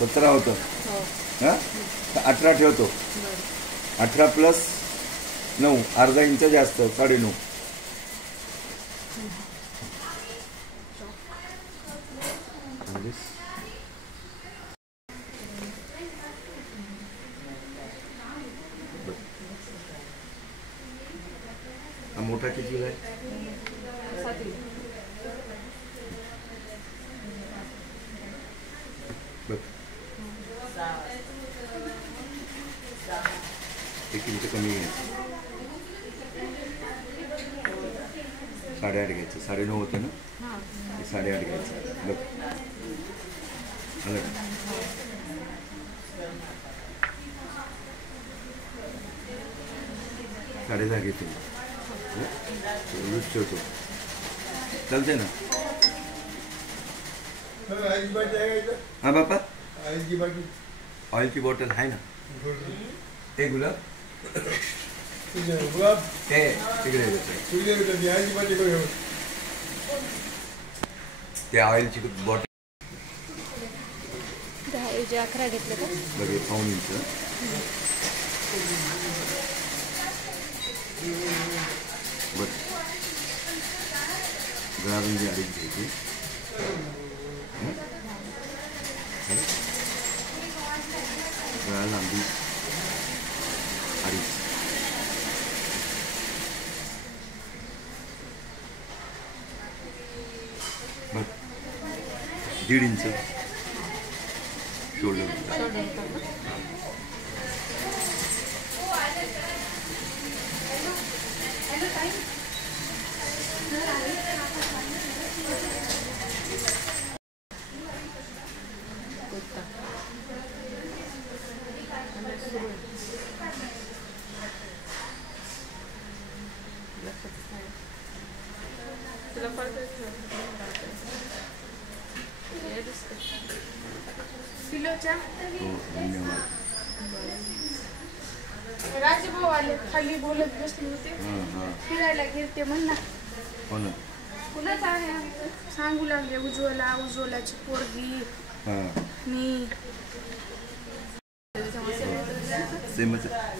17 होतं. हां 18 ठेवतो. 18 प्लस 9 अर्धा इंच जास्त 9.5. हा मोठा कितीला आहे? 7. बघ 1 इंच कमी घ्यायचं. 8.5 घ्यायचं. 9.5 होतं ना, 8.5 घ्यायचं. बघ आलं का? 10.5 घेते. ठेवतो. चालते ना? हाँ बापा ऑयल की बॉटल है ना? एक गुलाब त्या ऑइलची बॉटल 11 घेतलं का? बघे 1.5 इंच. बघ गळारून जी अडीच घ्यायची. गळा लांबी 2.5. बघ 1.5 इंच शोल्डर. राजभाऊ आले खाली बोलत बसले होते. फिरायला गेलते म्हणला. कुणाच आहे सांगू लागले. उज्ज्वलाची पोरगी मी.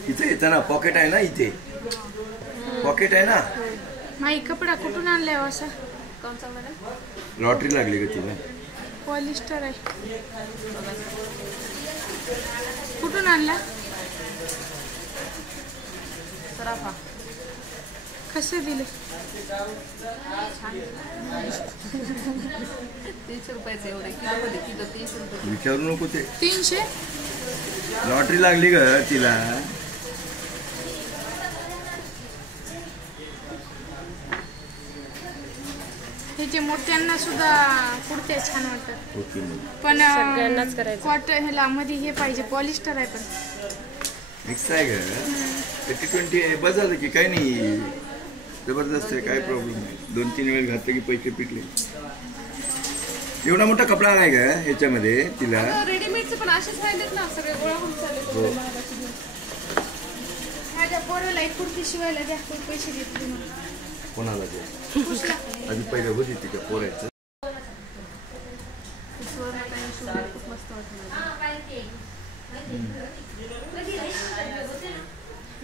इथे येतं ना पॉकेट आहे ना. इथे पॉकेट आहे ना. माई कपडा कुठून आणलाय असा? कोणचा मॅडम? लॉटरी लागली का तिला? पॉलिस्टर आहे. कुठून आणला? सराफा. कसे दिले? 300 रुपयाचे एवढे किलो मध्ये. किलो 300 रुपये. विचारू नको ते. 300 लॉटरी लागली ग तिला. ह्याचे मोठ्यांना सुद्धा कुर्ते छान वाटतात. पण सगळ्यांनाच करायचं. कॉटन ह्याला मध्ये हे पाहिजे पॉलिस्टर आहे. पण मिक्स आहे ग. 80-20 आहे. बस झालं की काही नाही. जबरदस्त आहे. काय प्रॉब्लेम नाही. 2-3 वेळ घातले की पैसे पिटले. एवढा मोठा कपडा नाही का ह्याच्यामध्ये तिला? रेडीमेडचे पण असेच राहिलेत ना सगळे गोळा होऊन चालले. माझ्या पोराला एक कुर्ती शिवायला द्या. पैसे देते. कोणाला द्या? आधी पहिले होती तिच्या पोरायचं. खूप मस्त वाटलं.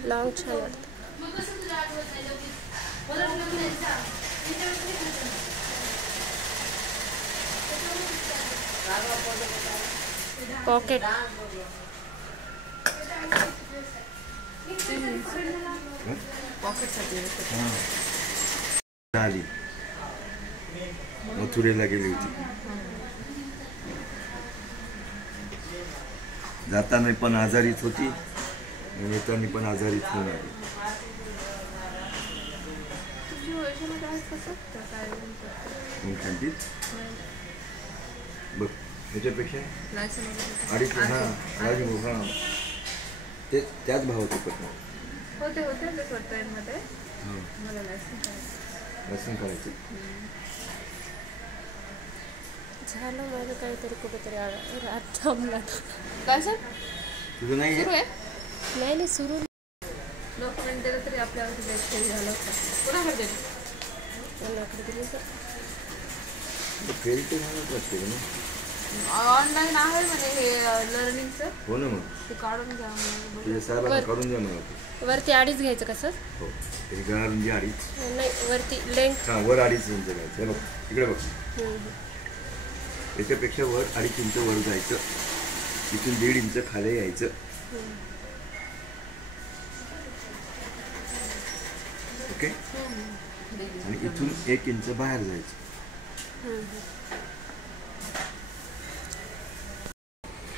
लॉंग छान वाटतं. पॉकेट आली. मथुरेला गेली होती. जाताना पण आजारीच होती. येताना पण आजारीच होऊन आली. बघ ह्याच्यापेक्षा 2.5. राजभाऊ हा ते त्याच भावाचे पत्नी होते मध्ये. लसूण करायचं. झालं माझं काहीतरी कुठेतरी रात थांबला. काय सर तुझं नाही सुरू आहे? नाही सुरू. डॉक्युमेंट दिलं तरी आपल्यावर फेल झालं होतं. कोणाकडे दिलं? कोणाकडे दिलं तर फेल ते झालंच वाटते ना. ऑनलाईन आहे म्हणे हे लर्निंगचं, हो ना मग ते काढून घ्या म्हणे. तुझ्या साहेबांना काढून द्या मला. वरती 2.5 घ्यायचं का सर? हो हे गळा म्हणजे 2.5. नाही वरती लेंथ. हां वर 2.5 इंच घ्यायचं. हे बघ इकडे बघ, याच्यापेक्षा वर 2.5 इंच वर जायचं, इथून 1.5 इंच खाली यायचं. ओके, आणि इथून 1 इंच बाहेर जायचं.